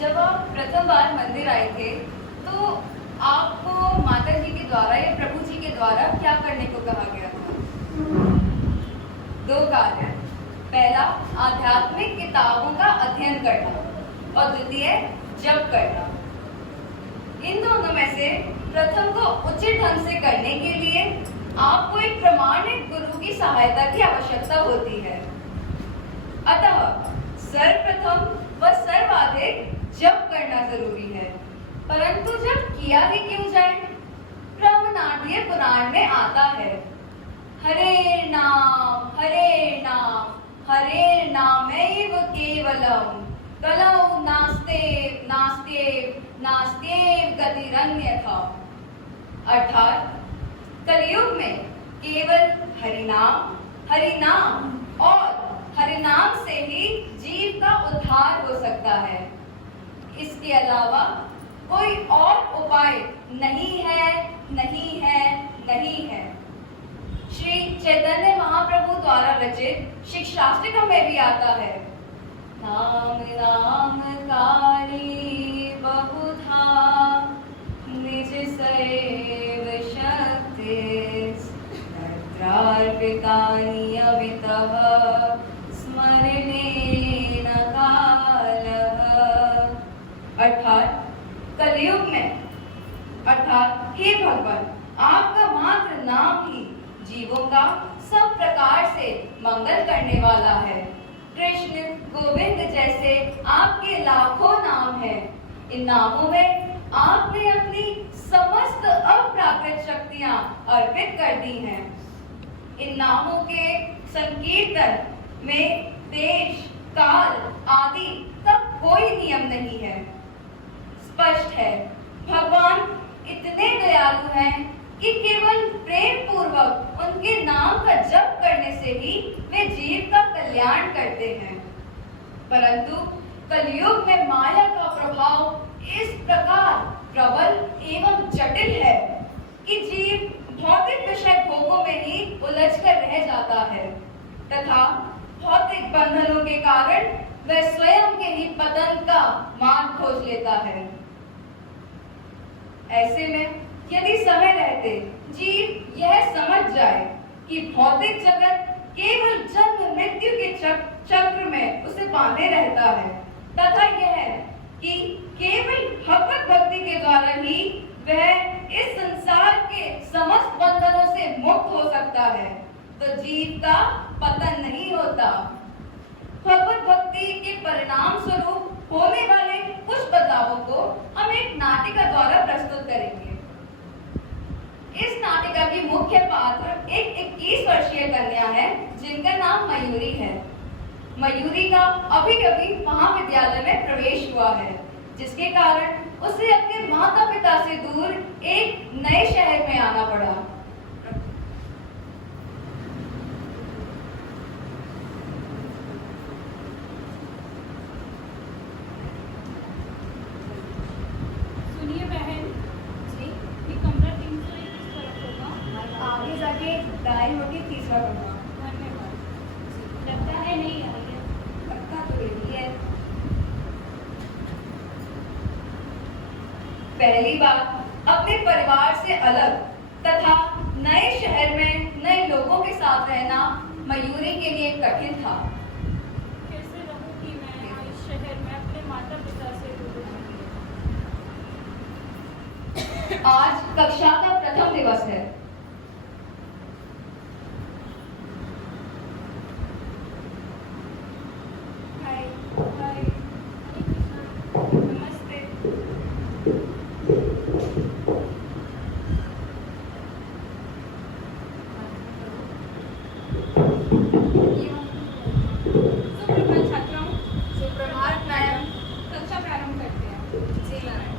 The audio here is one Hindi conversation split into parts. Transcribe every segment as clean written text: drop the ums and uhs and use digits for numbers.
जब आप प्रथम बार मंदिर आए थे तो आपको माता जी के द्वारा या प्रभु जी के द्वारा क्या करने को कहा गया था? दो कार्य। पहला, आध्यात्मिक किताबों का अध्ययन करना और द्वितीय, जप करना। इन दोनों में से प्रथम को उचित ढंग से करने के लिए आपको एक प्रमाणित गुरु की सहायता की आवश्यकता होती है। अतः सर्वप्रथम व सर्वाधिक जप करना जरूरी है। परंतु जब किया ही क्यों जाए? ब्रह्मनाट्य पुराण में आता है, हरे नाम हरे नामैव केवलम कलौ नास्तेव नास्तेव नास्तेव गतिरन्यथा। अर्थात कलयुग में केवल हरिनाम और हरिनाम से ही जीव का उद्धार हो सकता है। इसके अलावा कोई और उपाय नहीं है। श्री चैतन्य महाप्रभु द्वारा रचित शिक्षाष्टकम में भी आता है, नाम नाम कारी बहुधा निज सैव शक्तिस् तत्रार्पितानि अवितः स्मरणेन कालः। अर्थात कलयुग में हे भगवान, आपका मात्र नाम ही जीवों का सब प्रकार से मंगल करने वाला है। कृष्ण, गोविंद जैसे आपके लाखों नाम हैं। इन नामों में आपने अपनी समस्त अप्राकृत शक्तियां अर्पित कर दी हैं। इन नामों के संकीर्तन में देश, काल आदि का कोई नियम नहीं है। स्पष्ट है, भगवान इतने दयालु हैं कि केवल प्रेम पूर्वक उनके नाम का जप करने से ही वे जीव का कल्याण करते हैं। परंतु कलयुग में माया का प्रभाव इस प्रकार प्रबल एवं जटिल है कि जीव भौतिक विषय भोगों में ही उलझकर रह जाता है तथा भौतिक बंधनों के कारण वह स्वयं के ही पतन का मार्ग खोज लेता है। ऐसे में यदि समय रहते जीव यह समझ जाए कि भौतिक जगत केवल जन्म मृत्यु के चक्र में उसे बांधे रहता है तथा यह कि केवल भगवत भक्ति के द्वारा ही वह इस संसार के समस्त बंधनों से मुक्त हो सकता है, तो जीव का पतन नहीं होता। भगवत भक्ति के परिणाम स्वरूप होने वाले कुछ बदलावों को हम एक नाटिका द्वारा प्रस्तुत करेंगे। इस नाटिका की मुख्य पात्र एक 21 वर्षीय कन्या है जिनका नाम मयूरी है। मयूरी का अभी महाविद्यालय में प्रवेश हुआ है, जिसके कारण उसे अपने माता पिता से दूर एक नए शहर में आना पड़ा। सुनिए बहन जी, ये कमरा 301 किस तरफ होगा? आगे जाके दाएं होगी, तीसरा कमरा। धन्यवाद। लगता है नहीं आई है। पक्का तो यही है। पहली बार अपने परिवार से अलग तथा नए शहर में नए लोगों के साथ रहना मयूरी के लिए कठिन था। कैसे रहूंगी मैं इस शहर में अपने माता पिता से दूर? आज कक्षा का प्रथम दिवस है। हाय हाय, नमस्ते। सुप्रभात छात्राओं। सुप्रभात मैडम। कक्षा प्रारंभ करते हैं। जी मैडम।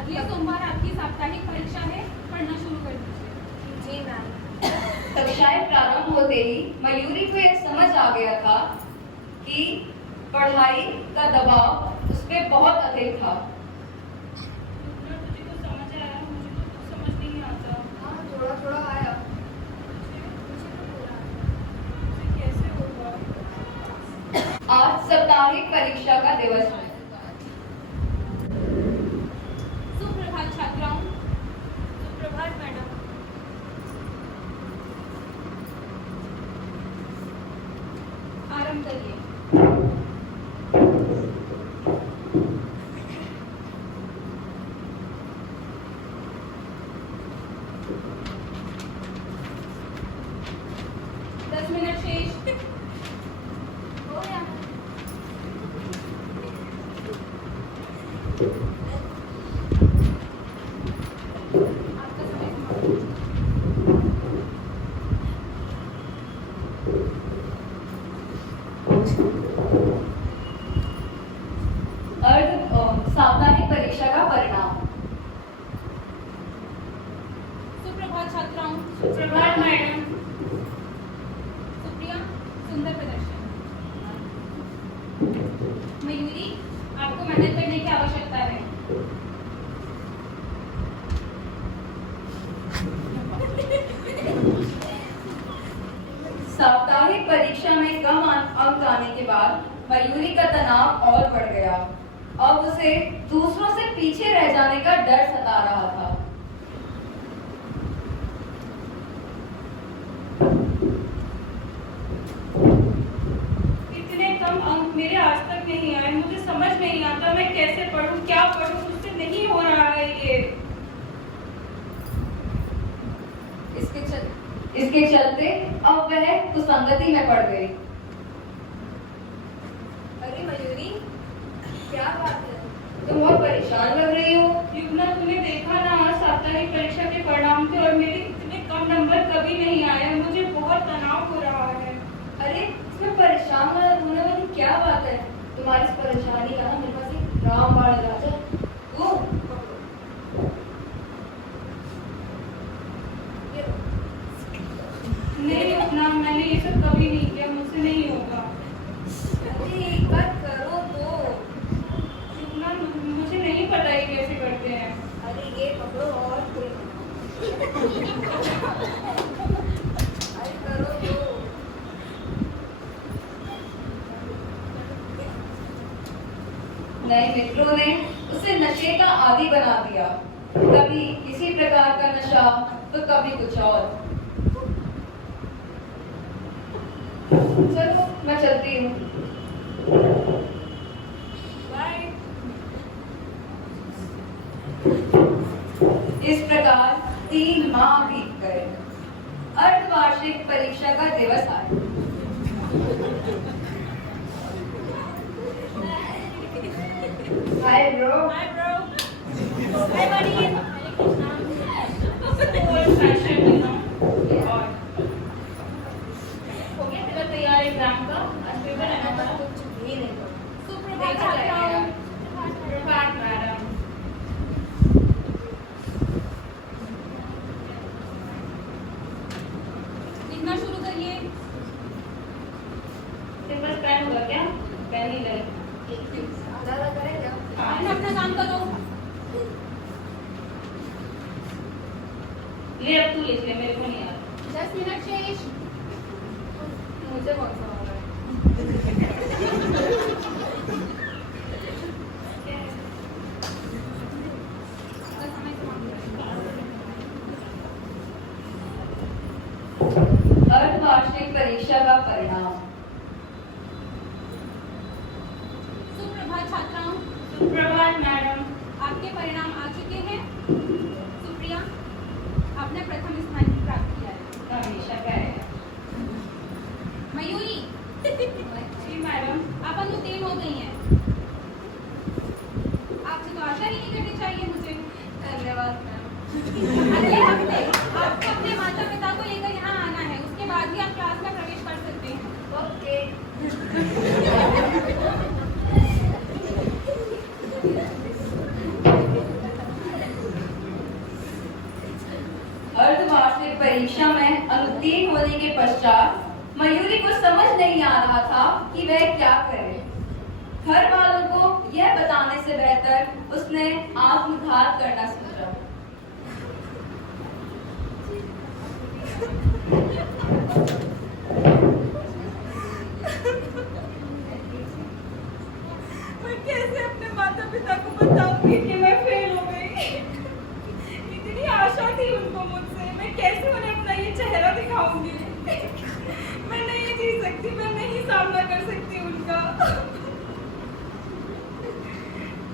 अगले सोमवार आपकी साप्ताहिक परीक्षा है, पढ़ना शुरू कर दीजिए। जी मैम। कक्षाएं प्रारंभ होते ही मयूरी को यह समझ आ गया था कि पढ़ाई का दबाव उस पर बहुत अधिक था। तुझे तो समझ आया, मुझे तो कुछ समझ नहीं आता। हाँ, थोड़ा थोड़ा आया। दिवस है। सुप्रभात छात्राओं। सुप्रभात मैडम। आरंभ करिए। दस मिनट शेष हो गया। आपका समय समाप्त। साप्ताहिक परीक्षा का परिणाम। सुप्रभात छात्राओं। सुप्रभात मैडम। सुप्रिया, सुंदर प्रदर्शन। मयूरी, आपको मेहनत करने की आवश्यकता है। साप्ताहिक परीक्षा में कम अंक आने के बाद मयूरी का तनाव और बढ़ गया। अब उसे दूसरों से पीछे रह जाने का डर सता रहा था। इतने कम अंक मेरे आज तक नहीं आए। मुझे समझ नहीं आता मैं कैसे पढूं, क्या पढूं, मुझसे नहीं हो रहा है ये। इसके चलते अब वह कुसंगति में पड़ गई। अरे मयूरी, क्या बात है? तुम बहुत परेशान लग रही हो। युवना, तूने देखा ना, आज साप्ताहिक परीक्षा के परिणाम थे और मेरे इतने कम नंबर कभी नहीं आए। मुझे बहुत तनाव हो रहा है। अरे इसमें परेशान होने वाली क्या बात है? तुम्हारी इस परेशानी का ना मेरे पास एक रामबाण इलाज है। वो ये लो। नहीं युवना, मैंने ये सब कभी नहीं किया, मुझसे नहीं होगा। अरे एक बार करो तो। युवना, मुझे नहीं पता ये कैसे करते हैं। अरे ये पकड़ो और कोई अरे करो तो। नए मित्रों ने उसे नशे का आदी बना दिया। कभी किसी प्रकार का नशा तो कभी कुछ और। चलो मैं चलती हूँ। बाय। इस प्रकार 3 माह बीत गए। अर्धवार्षिक परीक्षा का दिवस आया। Hi bro. Hi bro. Hi buddy। Old fashioned, you know. और हो गया तेरा तैयार एग्जाम का? आज पेपर है ना हमारा? कुछ भी नहीं करो। सुप्रभात देखा छात्राओं। जाएगा। सुप्रभात मैडम। लिखना शुरू करिए। तेरे पास पेन होगा क्या? पेन ही नहीं। ज़्यादा करेगा। अपना अपना काम करो। ले अब तू लिख ले, मेरे को नहीं आता। 10 मिनट शेष। मुझे कौन सा होगा? आपका समय समाप्त। अर्धवार्षिक परीक्षा का परिणाम। सुप्रभात छात्राओं। सुप्रभात मैडम। आपके परिणाम आ चुके हैं। सुप्रिया, आपने प्रथम स्थान की प्राप्त किया है। हमेशा का है। मयूरी, जी मैडम। आप अनुत्तीर्ण हो गई हैं। आपसे तो आशा ही नहीं करनी चाहिए मुझे। धन्यवाद मैम। अगले हफ्ते आपको अपने माता पिता को लेकर यहाँ आना है। उसके बाद ही आप क्लास में प्रवेश कर सकते हैं। ओके। अर्धवार्षिक परीक्षा में अनुत्तीर्ण होने के पश्चात मयूरी को समझ नहीं आ रहा था कि वह क्या करे। घर वालों को यह बताने से बेहतर उसने आत्मघात करना सोचा। कैसे उन्हें अपना ये चेहरा दिखाऊंगी? मैं नहीं जी सकती, मैं नहीं सामना कर सकती उनका।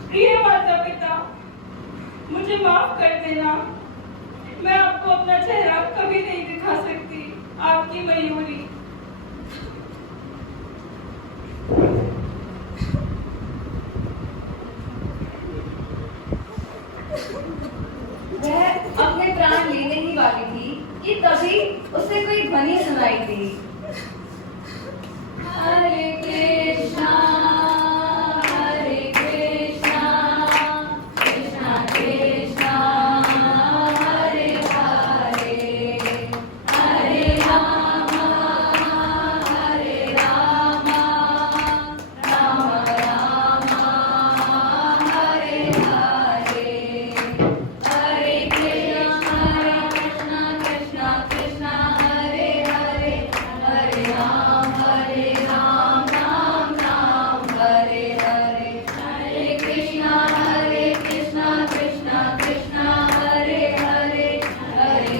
प्रिय माता पिता, मुझे माफ कर देना। मैं आपको अपना चेहरा कभी नहीं दिखा सकती। आपकी मयूरी। वह अपने प्राण लेने ही वाली थी कि तभी उसे कोई ध्वनि सुनाई दी। हरे कृष्णा कृष्णा कृष्णा हरे हरे, हरे राम राम राम हरे हरे, हरे कृष्णा कृष्णा कृष्णा हरे हरे, हरे राम राम राम हरे हरे, हरे कृष्णा कृष्णा कृष्णा हरे हरे, हरे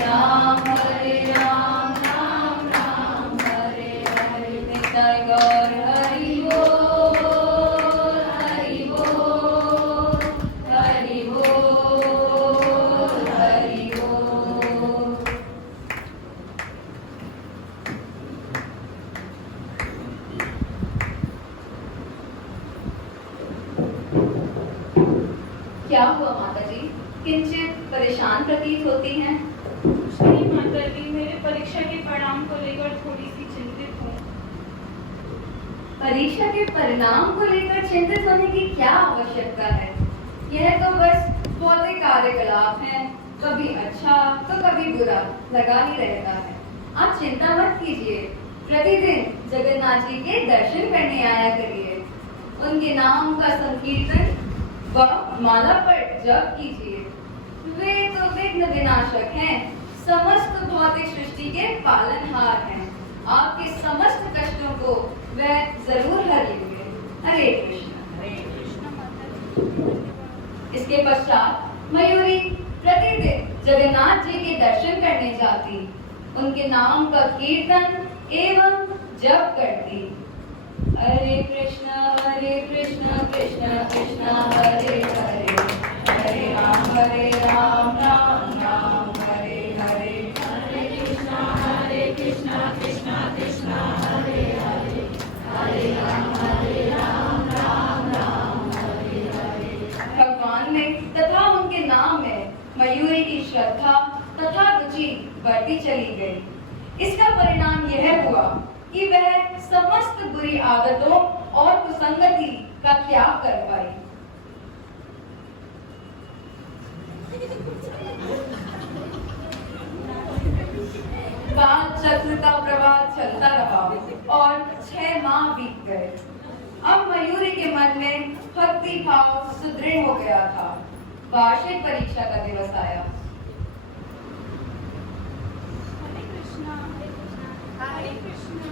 राम राम राम हरे हरे। नित्य गौर हरि बोल, हरि बोल, हरि बोल, हरि बोल। क्या हुआ माता जी, किंचित परेशान प्रतीत होती हैं? नहीं माता जी, मेरे परीक्षा के परिणाम को लेकर थोड़ी सी चिंतित हूँ। परीक्षा के परिणाम को लेकर चिंतित होने की क्या आवश्यकता है? यह तो बस भौतिक कार्यकलाप है, कभी अच्छा तो कभी बुरा लगा ही रहता है। आप चिंता मत कीजिए, प्रतिदिन जगन्नाथ जी के दर्शन करने आया करिए, उनके नाम का संकीर्तन व माला पर जप कीजिए। वे तो विघ्न विनाशक हैं, समस्त भौतिक सृष्टि के पालनहार हैं। आपके समस्त कष्टों को वह जरूर हर लेंगे। हरे कृष्ण। हरे कृष्ण माता जी। इसके पश्चात मयूरी प्रतिदिन जगन्नाथ जी के दर्शन करने जाती, उनके नाम का कीर्तन एवं जप करती। हरे कृष्ण कृष्ण कृष्ण हरे हरे, हरे राम राम राम हरे हरे, हरे कृष्ण कृष्ण कृष्ण हरे हरे, हरे राम राम हरे हरे। भगवान में तथा उनके नाम में मयूरी की श्रद्धा तथा रुचि बढ़ती चली गई। इसका परिणाम यह हुआ कि वह समस्त बुरी आदतों और कुसंगति का त्याग कर पाई। काल चक्र का प्रवाह चलता रहा और 6 माह बीत गए। अब मयूरी के मन में भक्ति भाव सुदृढ़ हो गया था। वार्षिक परीक्षा का दिवस आया। हरे कृष्णा हरे कृष्णा।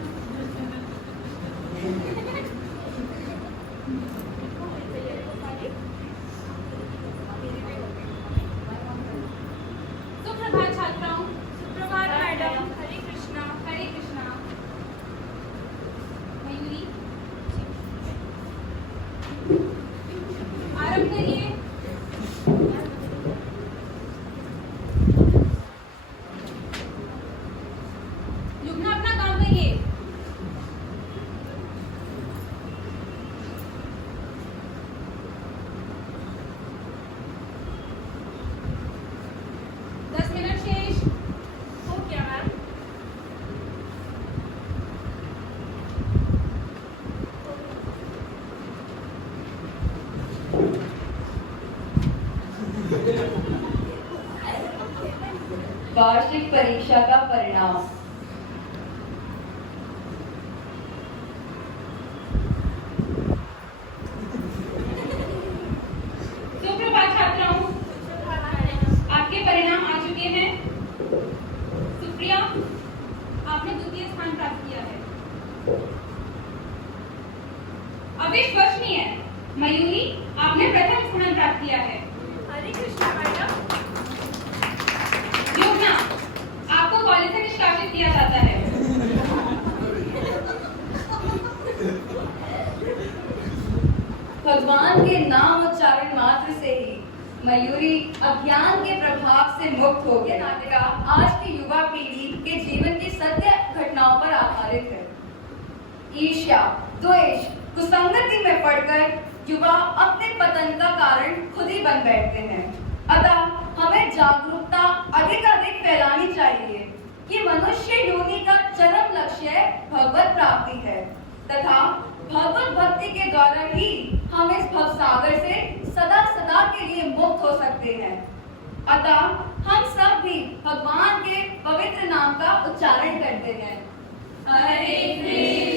सुप्रभात छात्राओं। सुप्रभात मैडम। हरे कृष्णा। हरे कृष्णा। मयूरी, आरंभ करिए। युगना अपना काम करिए। वार्षिक परीक्षा का परिणाम। सुप्रभात छात्राओं, आपके परिणाम आ चुके हैं। सुप्रिया, आपने द्वितीय स्थान प्राप्त किया है। अविश्वसनीय, मयूरी, आपने प्रथम स्थान प्राप्त किया है। हरे कृष्णा मैडम। योगना, दिया जाता है। भगवान के नाम उच्चारण मात्र से ही मयूरी अज्ञान के प्रभाव से मुक्त हो गया। नाटिका आज की युवा पीढ़ी के जीवन की सत्य घटनाओं पर आधारित है। ईर्ष्या, द्वेष, कुसंगति में पड़कर युवा अपने पतन का कारण खुद ही बन बैठते हैं। अतः हमें जागरूकता अधिक फैलानी चाहिए कि मनुष्य योनि का चरम लक्ष्य भगवत प्राप्ति है तथा भगवत भक्ति के द्वारा ही हम इस भवसागर से सदा सदा के लिए मुक्त हो सकते हैं। अतः हम सब भी भगवान के पवित्र नाम का उच्चारण करते हैं। हरे कृष्ण।